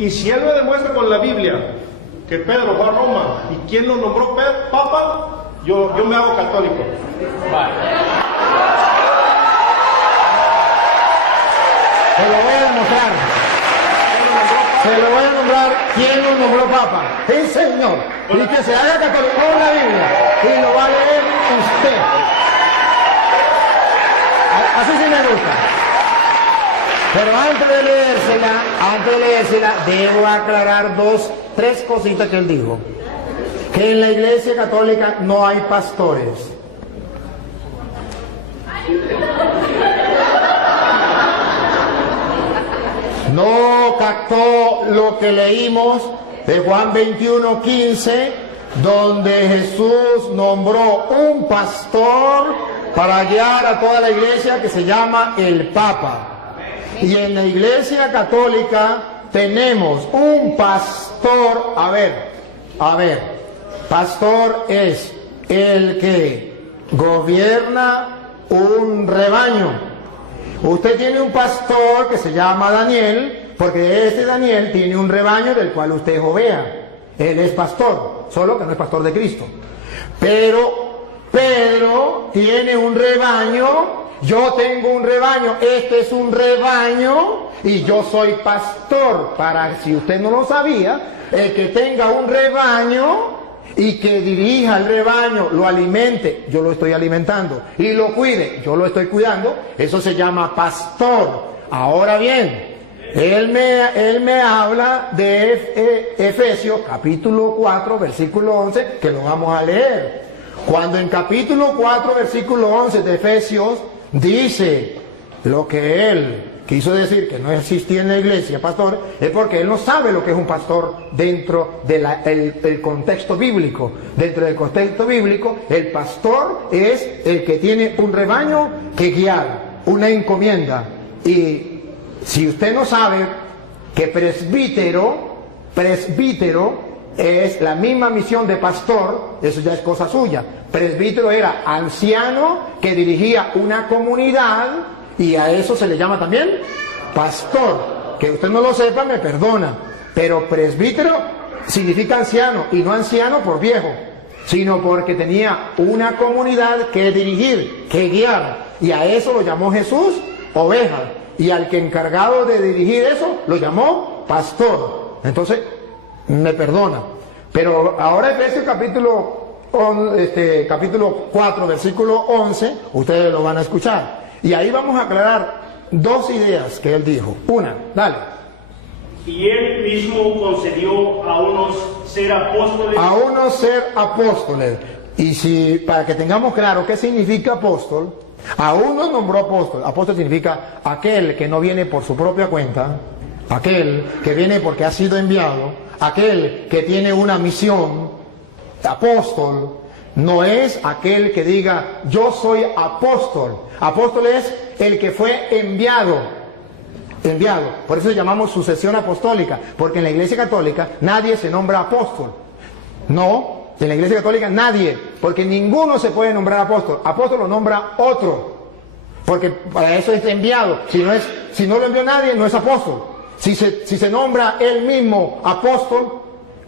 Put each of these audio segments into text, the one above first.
Y si él me demuestra con la Biblia que Pedro fue a Roma y quién lo nombró papa, yo me hago católico. Vale. Se lo voy a demostrar. Se lo voy a nombrar quién lo nombró papa. Sí, señor. Y que se haga católico con la Biblia. Y lo va a leer usted. Así sí me gusta. Pero antes de leérsela, debo aclarar tres cositas que él dijo. Que en la Iglesia Católica no hay pastores. No captó lo que leímos de Juan 21:15, donde Jesús nombró un pastor para guiar a toda la iglesia, que se llama el Papa. Y en la Iglesia Católica tenemos un pastor. A ver, pastor es el que gobierna un rebaño. Usted tiene un pastor que se llama Daniel, porque este Daniel tiene un rebaño del cual usted es oveja. Él es pastor, solo que no es pastor de Cristo. Pero Pedro tiene un rebaño, yo tengo un rebaño, este es un rebaño y yo soy pastor. Para, si usted no lo sabía, el que tenga un rebaño y que dirija el rebaño, lo alimente, yo lo estoy alimentando, y lo cuide, yo lo estoy cuidando, eso se llama pastor. Ahora bien, él me habla de Efesios capítulo 4 versículo 11, que lo vamos a leer. Cuando en capítulo 4 versículo 11 de Efesios dice lo que él quiso decir, que no existía en la iglesia pastor, es porque él no sabe lo que es un pastor dentro del contexto bíblico. Dentro del contexto bíblico, el pastor es el que tiene un rebaño que guiar, una encomienda. Y si usted no sabe que presbítero es la misma misión de pastor, eso ya es cosa suya. Presbítero era anciano que dirigía una comunidad, y a eso se le llama también pastor. Que usted no lo sepa, me perdona, pero presbítero significa anciano, y no anciano por viejo, sino porque tenía una comunidad que dirigir, que guiar, y a eso lo llamó Jesús oveja, y al que encargado de dirigir eso lo llamó pastor. Entonces me perdona, pero ahora Efesios capítulo 4 versículo 11, ustedes lo van a escuchar. Y ahí vamos a aclarar dos ideas que él dijo. Una, dale. Y él mismo concedió a unos ser apóstoles. A unos ser apóstoles. Y si, para que tengamos claro qué significa apóstol, a unos nombró apóstol. Apóstol significa aquel que no viene por su propia cuenta, aquel que viene porque ha sido enviado, aquel que tiene una misión. Apóstol no es aquel que diga yo soy apóstol. Apóstol es el que fue enviado. Por eso llamamos sucesión apostólica, porque en la Iglesia Católica nadie se nombra apóstol. No, en la Iglesia Católica nadie, porque ninguno se puede nombrar apóstol. Apóstol lo nombra otro, porque para eso es enviado. Si no lo envió nadie, no es apóstol. Si se nombra él mismo apóstol,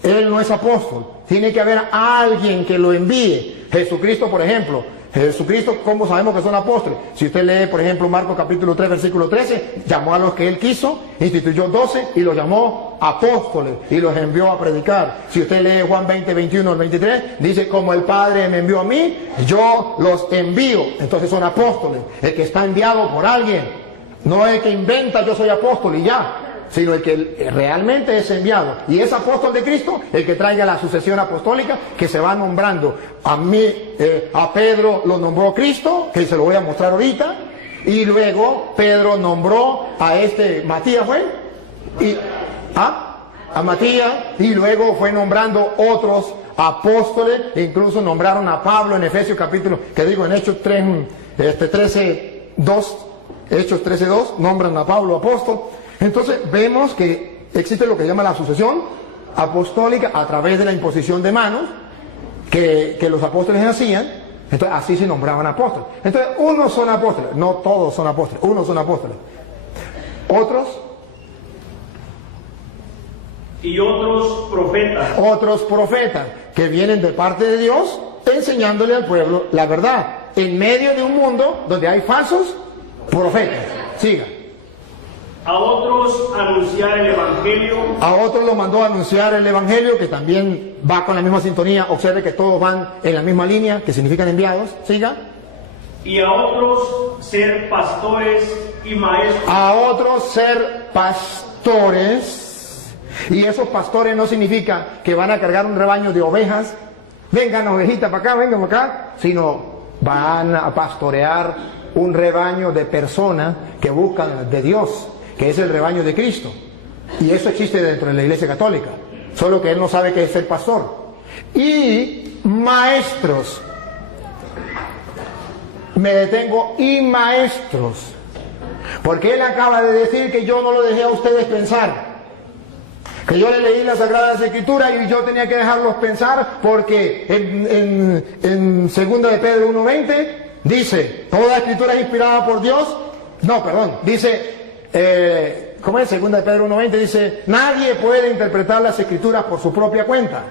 él no es apóstol. Tiene que haber alguien que lo envíe. Jesucristo, por ejemplo. Jesucristo, ¿cómo sabemos que son apóstoles? Si usted lee, por ejemplo, Marcos capítulo 3, versículo 13, llamó a los que él quiso, instituyó 12 y los llamó apóstoles y los envió a predicar. Si usted lee Juan 20, 21 al 23, dice, como el Padre me envió a mí, yo los envío. Entonces son apóstoles. El que está enviado por alguien. No el que inventa yo soy apóstol y ya, sino el que realmente es enviado. Y es apóstol de Cristo el que traiga la sucesión apostólica que se va nombrando. A Pedro lo nombró Cristo, que se lo voy a mostrar ahorita, y luego Pedro nombró a Matías, a Matías, y luego fue nombrando otros apóstoles, e incluso nombraron a Pablo en Efesios capítulo, en Hechos 13:2, Hechos 13:2, nombran a Pablo apóstol. Entonces vemos que existe lo que se llama la sucesión apostólica a través de la imposición de manos que los apóstoles hacían. Entonces así se nombraban apóstoles. Entonces unos son apóstoles, no todos son apóstoles, unos son apóstoles. Otros y otros profetas. Otros profetas que vienen de parte de Dios enseñándole al pueblo la verdad, en medio de un mundo donde hay falsos profetas. Siga. A otros anunciar el Evangelio, A otros lo mandó a anunciar el Evangelio, que también va con la misma sintonía. Observe que todos van en la misma línea, que significan enviados. Siga. y a otros ser pastores y maestros. A otros ser pastores. Y esos pastores no significa que van a cargar un rebaño de ovejas. Vengan ovejitas para acá, vengan para acá. Sino van a pastorear un rebaño de personas que buscan de Dios, que es el rebaño de Cristo. Y eso existe dentro de la Iglesia Católica. Solo que él no sabe qué es ser pastor. Y maestros. Me detengo, y maestros. Porque él acaba de decir que yo no lo dejé a ustedes pensar. Que yo le leí las Sagradas Escrituras y yo tenía que dejarlos pensar, porque en 2 de Pedro 1:20 dice, toda escritura es inspirada por Dios. No, perdón, dice, ¿cómo es? 2 de Pedro 1:20 dice, nadie puede interpretar las escrituras por su propia cuenta,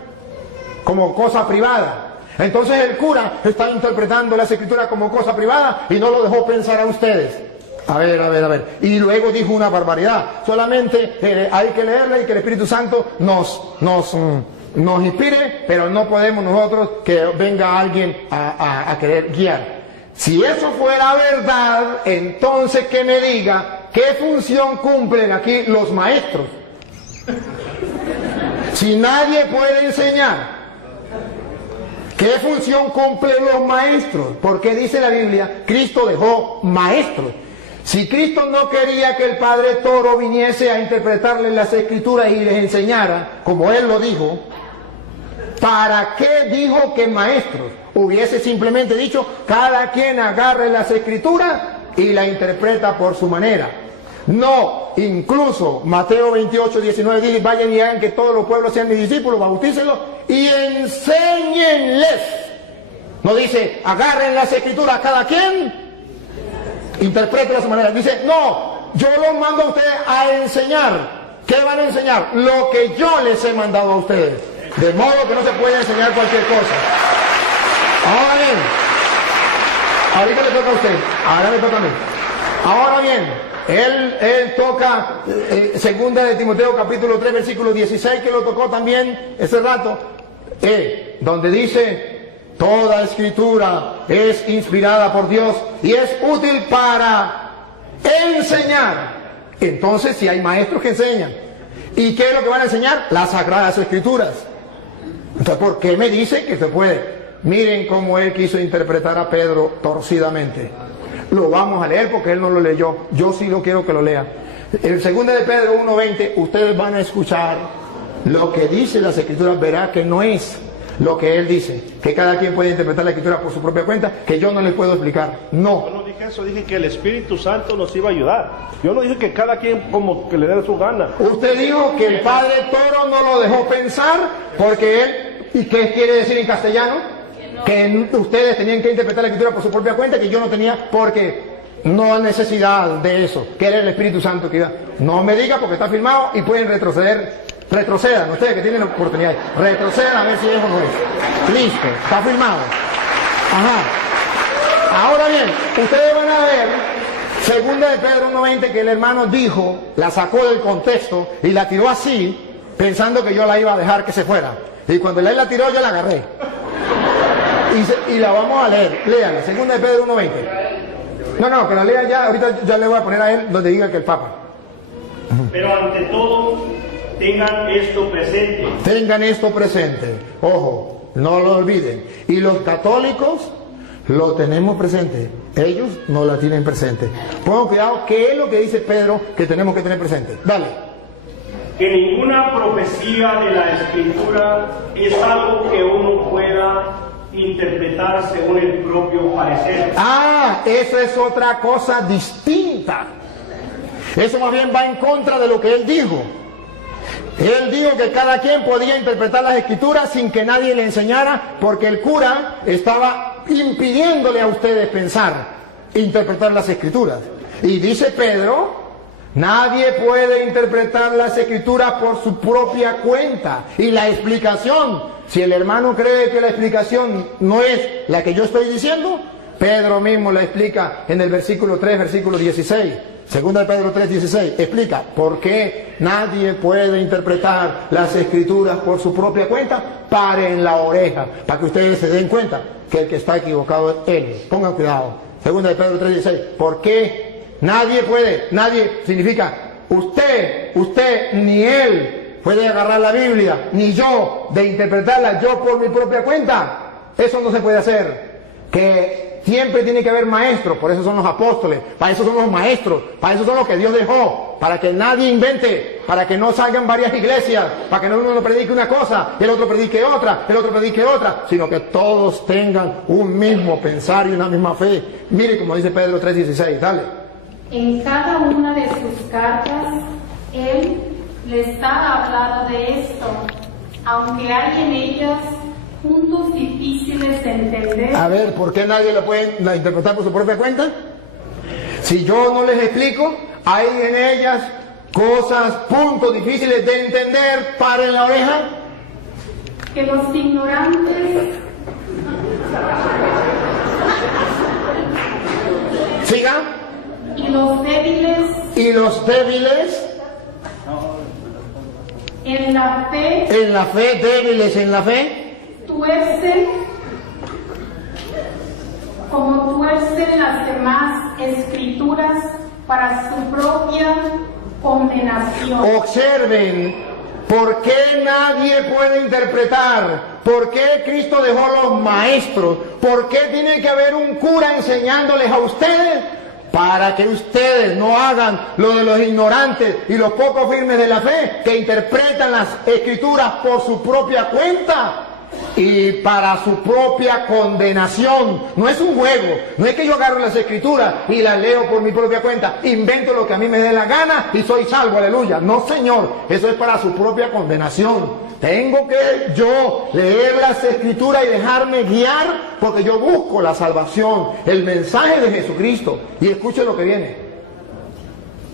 como cosa privada. Entonces el cura está interpretando las escrituras como cosa privada y no lo dejó pensar a ustedes. A ver. Y luego dijo una barbaridad. Solamente hay que leerla y que el Espíritu Santo nos inspire, pero no podemos nosotros que venga alguien a querer guiar. Si eso fuera verdad, entonces que me diga qué función cumplen aquí los maestros. Si nadie puede enseñar, ¿qué función cumplen los maestros? Porque dice la Biblia, Cristo dejó maestros. Si Cristo no quería que el Padre Toro viniese a interpretarles las Escrituras y les enseñara, como Él lo dijo, ¿para qué dijo que maestros? Hubiese simplemente dicho, cada quien agarre las Escrituras y la interpreta por su manera. No, incluso Mateo 28:19 dice, vayan y hagan que todos los pueblos sean mis discípulos, bautícenlos y enséñenles. No dice, agarren las Escrituras cada quien, interpreten a su manera. Dice, no, yo los mando a ustedes a enseñar. ¿Qué van a enseñar? Lo que yo les he mandado a ustedes. De modo que no se puede enseñar cualquier cosa. Ahora bien, ahorita le toca a usted, ahora me toca a mí. Ahora bien, él toca 2 de Timoteo capítulo 3 versículo 16, que lo tocó también ese rato, donde dice, toda escritura es inspirada por Dios y es útil para enseñar. Entonces, si hay maestros que enseñan, ¿y qué es lo que van a enseñar? Las Sagradas Escrituras. Entonces, ¿por qué me dice que se puede? Miren cómo él quiso interpretar a Pedro torcidamente. Lo vamos a leer porque él no lo leyó. Yo sí lo quiero que lo lea. En 2 de Pedro 1:20, ustedes van a escuchar lo que dice las Escrituras. Verá que no es lo que él dice, que cada quien puede interpretar la Escritura por su propia cuenta, que yo no les puedo explicar. No. Yo no dije eso, dije que el Espíritu Santo nos iba a ayudar. Yo no dije que cada quien como que le dé su gana. Usted dijo que el Padre Toro no lo dejó pensar porque él, ¿y qué quiere decir en castellano? Que ustedes tenían que interpretar la Escritura por su propia cuenta, que yo no tenía, porque no hay necesidad de eso, que era el Espíritu Santo que iba. No me diga porque está filmado y pueden retroceder. Retrocedan, ustedes que tienen la oportunidad, retrocedan a ver si eso no es. Listo, está filmado. Ajá. Ahora bien, ustedes van a ver 2 de Pedro 1:20 que el hermano dijo, la sacó del contexto y la tiró así, pensando que yo la iba a dejar que se fuera. Y cuando él la tiró, yo la agarré. Y la vamos a leer. Léanla, 2 de Pedro 1:20. No, que la lea ya, ahorita ya le voy a poner a él donde diga que el Papa. Pero ante todo, tengan esto presente. Tengan esto presente. Ojo, no lo olviden. Y los católicos lo tenemos presente. Ellos no la tienen presente. Pongan cuidado, ¿qué es lo que dice Pedro que tenemos que tener presente? Dale. Que ninguna profecía de la Escritura es algo que uno pueda interpretar según el propio parecer. Ah, eso es otra cosa distinta. Eso más bien va en contra de lo que él dijo. Él dijo que cada quien podía interpretar las Escrituras sin que nadie le enseñara, porque el cura estaba impidiéndole a ustedes pensar, interpretar las Escrituras. Y dice Pedro, Nadie puede interpretar las escrituras por su propia cuenta. Y la explicación, si el hermano cree que la explicación no es la que yo estoy diciendo, Pedro mismo la explica en el versículo 3, versículo 16. Segunda de Pedro 3, 16. Explica por qué nadie puede interpretar las escrituras por su propia cuenta. Paren la oreja para que ustedes se den cuenta que el que está equivocado es él. Pongan cuidado. Segunda de Pedro 3, 16. ¿Por qué nadie puede? Nadie significa usted ni él puede agarrar la Biblia, ni yo de interpretarla yo por mi propia cuenta. Eso no se puede hacer. Que siempre tiene que haber maestros, por eso son los apóstoles, para eso son los maestros, para eso son los que Dios dejó, para que nadie invente, para que no salgan varias iglesias, para que no uno predique una cosa, el otro predique otra, el otro predique otra, sino que todos tengan un mismo pensar y una misma fe. Mire como dice Pedro 3:16, dale. En cada una de sus cartas, él les ha hablado de esto, aunque hay en ellas puntos difíciles de entender. A ver, ¿por qué nadie la puede interpretar por su propia cuenta? Si yo no les explico, hay en ellas cosas, puntos difíciles de entender. Paren la oreja. Que los ignorantes Siga. y los débiles en la fe, débiles en la fe, tuercen como tuercen las demás escrituras para su propia condenación. observen, ¿por qué nadie puede interpretar? ¿Por qué Cristo dejó los maestros? ¿Por qué tiene que haber un cura enseñándoles a ustedes? Para que ustedes no hagan lo de los ignorantes y los poco firmes de la fe, que interpretan las escrituras por su propia cuenta y para su propia condenación. No es un juego, no es que yo agarro las escrituras y las leo por mi propia cuenta, invento lo que a mí me dé la gana y soy salvo, aleluya. No, señor, eso es para su propia condenación. Tengo que yo leer las escrituras y dejarme guiar, porque yo busco la salvación, el mensaje de Jesucristo. Y escuche lo que viene.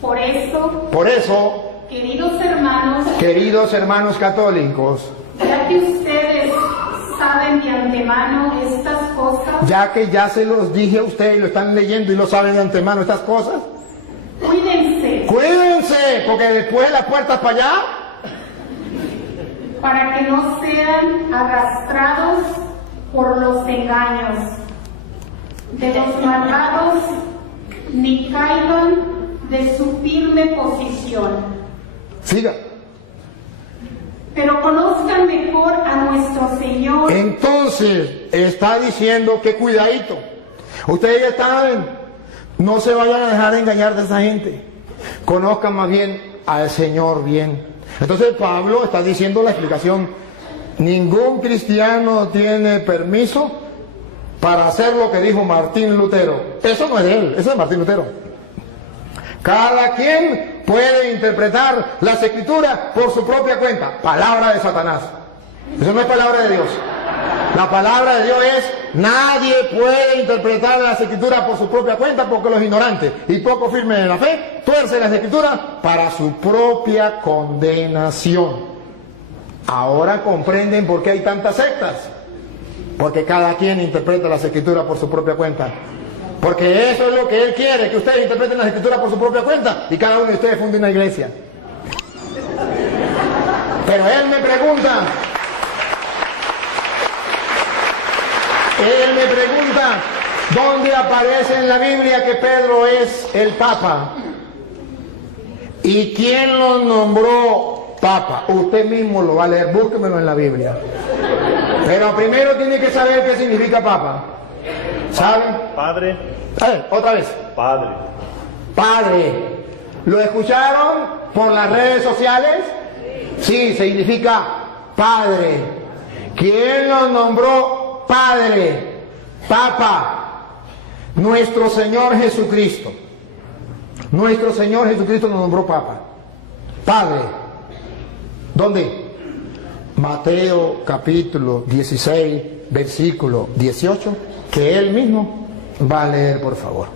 Por eso, queridos hermanos católicos, ya que ustedes saben de antemano estas cosas, ya que ya se los dije a ustedes y lo están leyendo y lo saben de antemano estas cosas, cuídense, porque después las puertas para allá, para que no sean arrastrados por los engaños de los malvados, ni caigan de su firme posición. siga. Pero conozcan mejor a nuestro Señor. Entonces, está diciendo que cuidadito. Ustedes ya saben, no se vayan a dejar engañar de esa gente. Conozcan más bien al Señor bien. Entonces Pablo está diciendo la explicación. Ningún cristiano tiene permiso para hacer lo que dijo Martín Lutero. Eso no es de él, eso es de Martín Lutero. Cada quien puede interpretar las escrituras por su propia cuenta. Palabra de Satanás. Eso no es palabra de Dios. La palabra de Dios es: nadie puede interpretar las escrituras por su propia cuenta, porque los ignorantes y poco firmes en la fe tuercen las escrituras para su propia condenación. Ahora comprenden por qué hay tantas sectas. Porque cada quien interpreta las escrituras por su propia cuenta. Porque eso es lo que él quiere, que ustedes interpreten las escrituras por su propia cuenta y cada uno de ustedes funde una iglesia. Pero él me pregunta, ¿dónde aparece en la Biblia que Pedro es el Papa? ¿Y quién lo nombró Papa? Usted mismo lo va a leer, búsquemelo en la Biblia. Pero primero tiene que saber qué significa Papa. ¿Saben? Padre. Otra vez. Padre. Padre. ¿Lo escucharon por las redes sociales? Sí, significa Padre. ¿Quién lo nombró Padre? Papa. Nuestro Señor Jesucristo. Nuestro Señor Jesucristo lo nombró Papa. Padre. ¿Dónde? Mateo capítulo 16, versículo 18, que él mismo va a leer, por favor.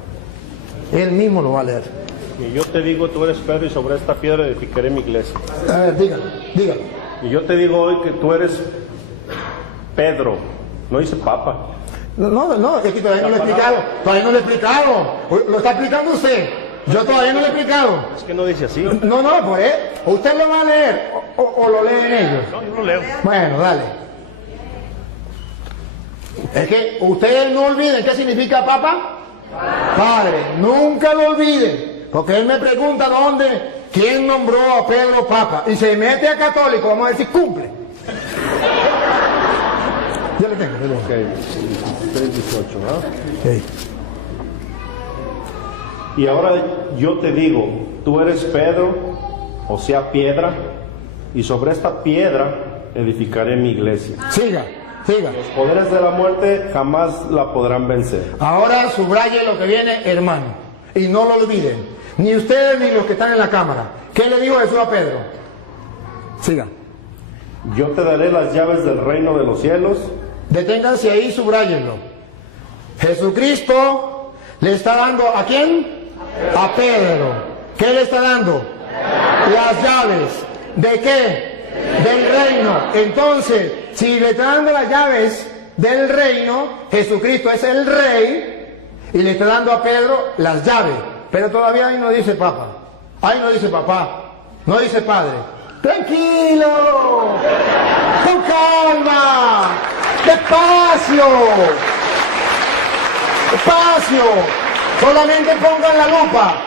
Él mismo lo va a leer. Y yo te digo, tú eres Pedro, y sobre esta piedra edificaré mi iglesia. A ver, dígalo, dígalo. Y yo te digo hoy que tú eres Pedro, no dice Papa. No, es que todavía no lo he explicado. Todavía no lo he explicado. Lo está explicando usted. Yo todavía no lo he explicado. Es que no dice así. No, pues usted lo va a leer o lo leen ellos. No, yo lo leo. Bueno, dale. Es que ustedes no olviden qué significa Papa. Padre, nunca lo olviden. Porque él me pregunta quién nombró a Pedro Papa. Y se mete a católico, vamos a decir, cumple. Ya le tengo. Ok, 3:18, ¿verdad? Okay. Y ahora yo te digo, tú eres Pedro, o sea, piedra, y sobre esta piedra edificaré mi iglesia. Siga. Los poderes de la muerte jamás la podrán vencer. Ahora subraye lo que viene, hermano. Y no lo olviden. Ni ustedes ni los que están en la cámara. ¿Qué le dijo Jesús a Pedro? Siga. Yo te daré las llaves del reino de los cielos. Deténganse ahí y subrayenlo. Jesucristo le está dando ¿a quién? A Pedro. ¿Qué le está dando? Las llaves. ¿De qué? Del reino. Entonces, si le está dando las llaves del reino, Jesucristo es el rey y le está dando a Pedro las llaves. Pero todavía ahí no dice Papa. Ahí no dice papá. No dice padre. Tranquilo. Con calma. Despacio. Despacio. Solamente pongan la lupa.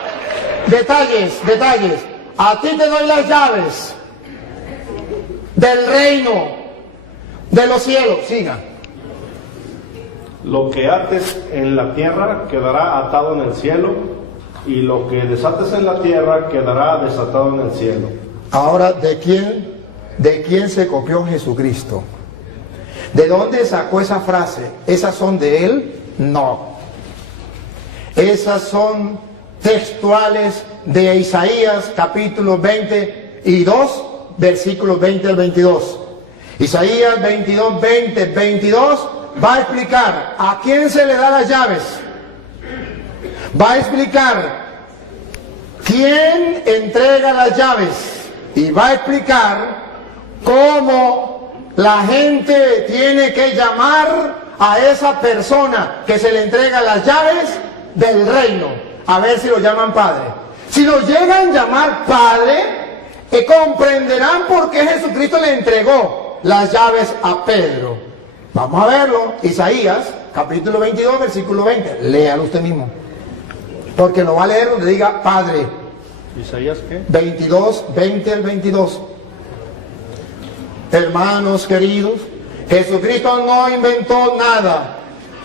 Detalles. A ti te doy las llaves del reino de los cielos. Siga. Lo que ates en la tierra quedará atado en el cielo, y lo que desates en la tierra quedará desatado en el cielo. Ahora, ¿de quién se copió Jesucristo? ¿De dónde sacó esa frase? ¿Esas son de él? No. Esas son textuales de Isaías capítulo 22, versículos 20 al 22. Isaías 22, 20, 22 va a explicar a quién se le da las llaves. Va a explicar quién entrega las llaves. Y va a explicar cómo la gente tiene que llamar a esa persona que se le entrega las llaves del reino. A ver si lo llaman padre. Si lo llegan a llamar padre, comprenderán por qué Jesucristo le entregó las llaves a Pedro. Vamos a verlo. Isaías, capítulo 22, versículo 20. Léalo usted mismo. Porque lo va a leer donde diga Padre. ¿Isaías qué? 22, 20 al 22. Hermanos queridos, Jesucristo no inventó nada.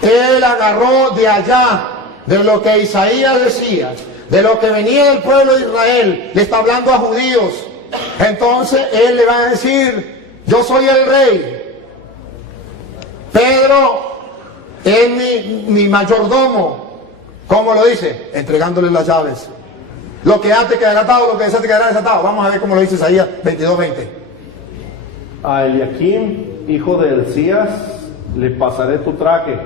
Él agarró de allá, de lo que Isaías decía, de lo que venía del pueblo de Israel. Le está hablando a judíos. Entonces él le va a decir: yo soy el rey. Pedro es mi mayordomo. ¿Cómo lo dice? Entregándole las llaves. Lo que antes quedará atado, lo que desate quedará desatado. Vamos a ver cómo lo dice Isaías 22:20. A Eliakim, hijo de Elías, le pasaré tu traje,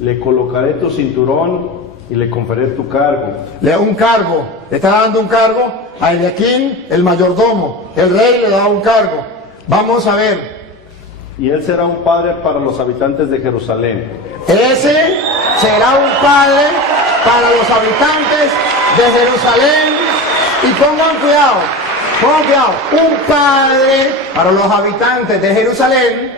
le colocaré tu cinturón y le conferiré tu cargo. Le da un cargo, le está dando un cargo a Eliakim, el mayordomo. El rey le da un cargo. Vamos a ver. Y él será un padre para los habitantes de Jerusalén. Ese será un padre para los habitantes de Jerusalén. Y pongan cuidado, un padre para los habitantes de Jerusalén.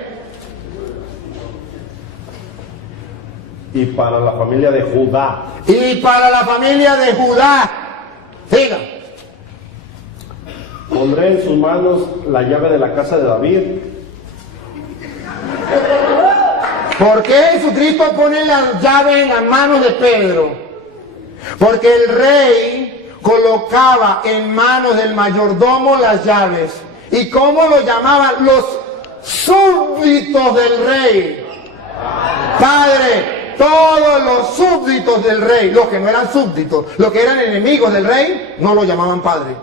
Y para la familia de Judá. Y para la familia de Judá. Diga. Pondré en sus manos la llave de la casa de David. ¿Por qué Jesucristo pone la llave en las manos de Pedro? Porque el rey colocaba en manos del mayordomo las llaves. ¿Y cómo lo llamaban? Los súbditos del rey. Padre, todos los súbditos del rey, los que no eran súbditos, los que eran enemigos del rey, no lo llamaban padre.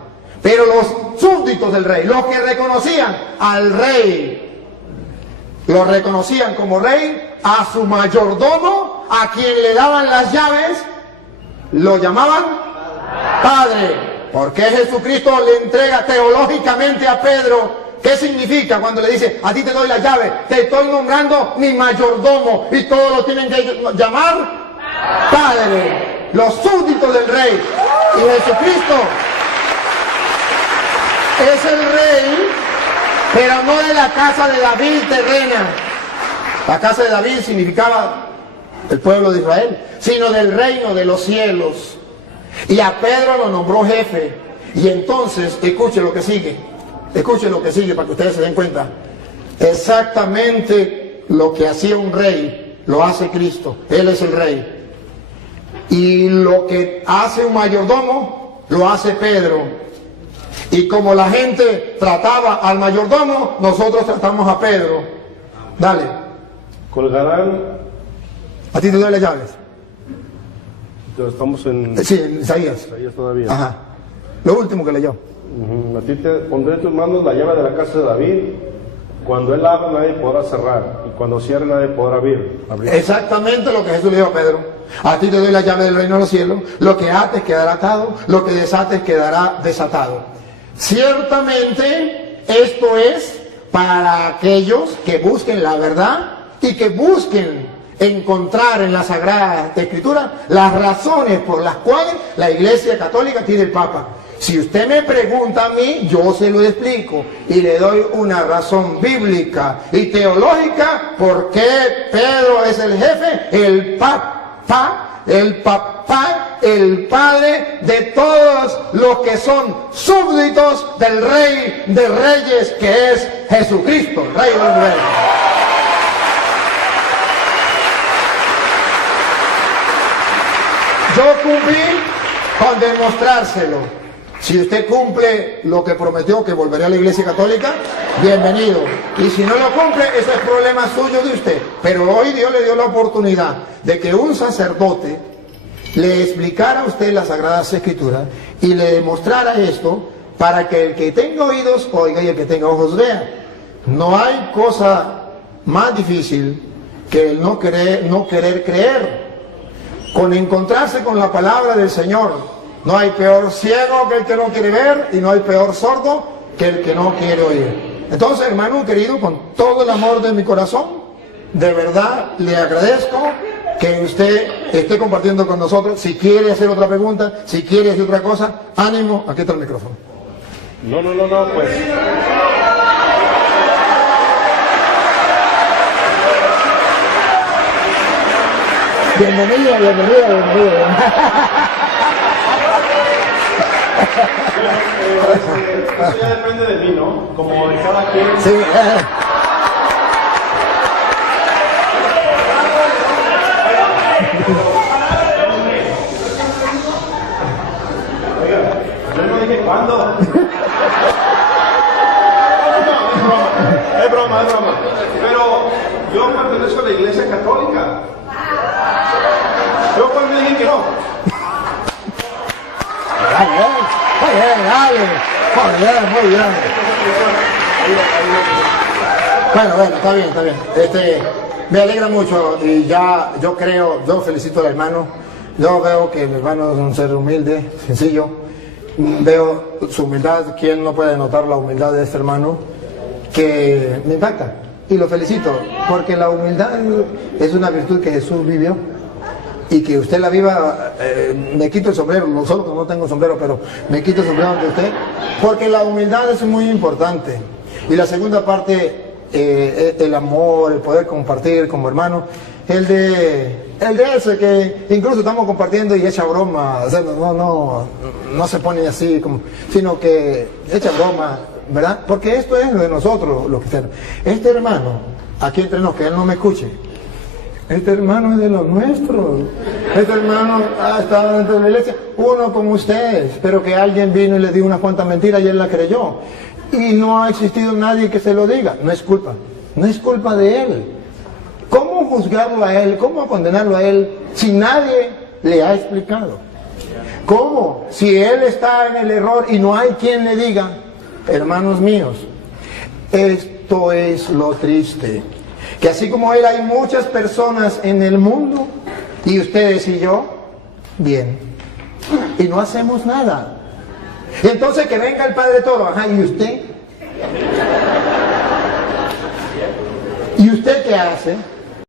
Pero los súbditos del rey, los que reconocían al rey, lo reconocían como rey, a su mayordomo, a quien le daban las llaves, lo llamaban Padre. ¿Por qué Jesucristo le entrega teológicamente a Pedro? ¿Qué significa cuando le dice, a ti te doy la llave, te estoy nombrando mi mayordomo y todos lo tienen que llamar Padre, los súbditos del Rey? Y Jesucristo es el Rey, pero no de la casa de David terrena. La casa de David significaba el pueblo de Israel, sino del reino de los cielos. Y a Pedro lo nombró jefe. Y entonces, escuche lo que sigue. Escuchen lo que sigue para que ustedes se den cuenta. Exactamente lo que hacía un rey, lo hace Cristo. Él es el rey. Y lo que hace un mayordomo, lo hace Pedro. Y como la gente trataba al mayordomo, nosotros tratamos a Pedro. Dale. Colgarán. A ti te doy las llaves. Estamos en... Sí, en Isaías. Isaías todavía. Ajá. Lo último que leyó. A ti te pondré en tus manos la llave de la casa de David. Cuando él abra, nadie podrá cerrar, y cuando cierre, nadie podrá abrir. Exactamente lo que Jesús le dijo a Pedro. A ti te doy la llave del reino de los cielos. Lo que ates quedará atado, lo que desates quedará desatado. Ciertamente esto es para aquellos que busquen la verdad y que busquen encontrar en la Sagrada Escritura las razones por las cuales la Iglesia Católica tiene el Papa. Si usted me pregunta a mí, yo se lo explico y le doy una razón bíblica y teológica por qué Pedro es el jefe, el papá, el padre de todos los que son súbditos del Rey de Reyes, que es Jesucristo, Rey de los Reyes. Yo cumplí con demostrárselo. Si usted cumple lo que prometió, que volverá a la Iglesia Católica, bienvenido. Y si no lo cumple, ese es problema suyo de usted. Pero hoy Dios le dio la oportunidad de que un sacerdote le explicara a usted las Sagradas Escrituras y le demostrara esto para que el que tenga oídos oiga y el que tenga ojos vea. No hay cosa más difícil que el no querer creer. Con encontrarse con la palabra del Señor. No hay peor ciego que el que no quiere ver y no hay peor sordo que el que no quiere oír. Entonces, hermano querido, con todo el amor de mi corazón, de verdad le agradezco que usted esté compartiendo con nosotros. Si quiere hacer otra pregunta, si quiere hacer otra cosa, ánimo, aquí está el micrófono. No, pues... Bienvenido. Eso ya depende de mí, ¿no? Como de cada quien. Sí. Oiga, yo no dije cuándo. Es broma. Pero yo pertenezco a la Iglesia Católica. Yo cuando dije que no. Muy bien. Bueno, está bien. Me alegra mucho y yo felicito al hermano. Yo veo que el hermano es un ser humilde, sencillo. Veo su humildad. ¿Quién no puede notar la humildad de este hermano? Que me impacta. Y lo felicito, porque la humildad es una virtud que Jesús vivió. Y que usted la viva, me quito el sombrero, no solo que no tengo sombrero, pero me quito el sombrero ante usted, porque la humildad es muy importante. Y la segunda parte, el amor, el poder compartir como hermano, el de ese que incluso estamos compartiendo y echa broma, o sea, no se pone así, sino que echa broma, ¿verdad? Porque esto es de nosotros, los cristianos. Este hermano, aquí entre nos, que él no me escuche, este hermano es de los nuestros. Este hermano ha estado dentro de la iglesia, uno como ustedes, pero que alguien vino y le dio unas cuantas mentiras y él la creyó. Y no ha existido nadie que se lo diga. No es culpa de él. ¿Cómo juzgarlo a él? ¿Cómo condenarlo a él si nadie le ha explicado? ¿Cómo? Si él está en el error y no hay quien le diga, hermanos míos, esto es lo triste. Que así como él hay muchas personas en el mundo y ustedes y yo, bien. y no hacemos nada. Y entonces que venga el Padre Toro, ajá, ¿y usted? ¿Y usted qué hace?